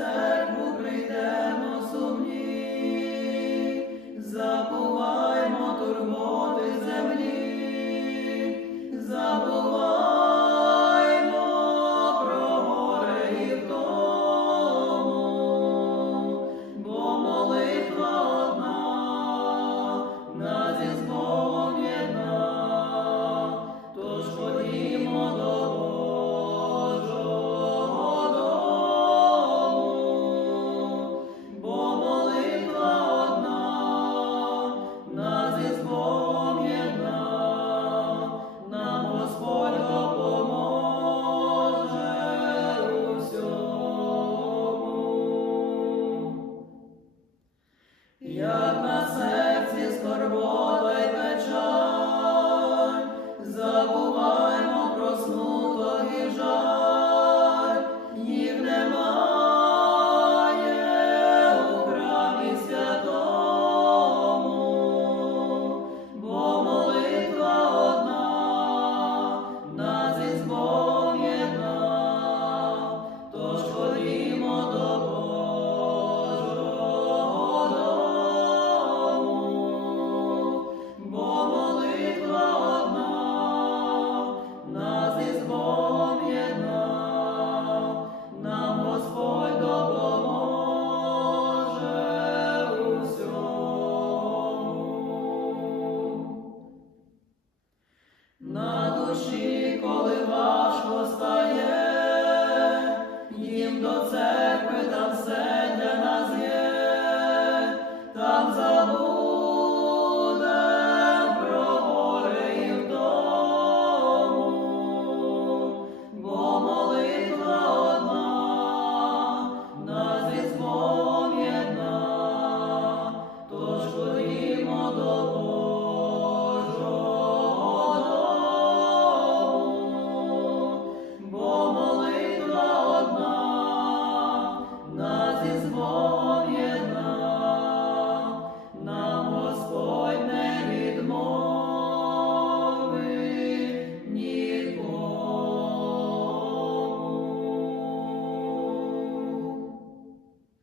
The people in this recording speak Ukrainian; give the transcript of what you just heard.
церкву прийдемо сумні, забуваймо турботи землі, забуваймо про горе і втому, бо молитва одна нас із Богом єдна, тож ходімо до. серці скорбо. на душі, коли важко стає.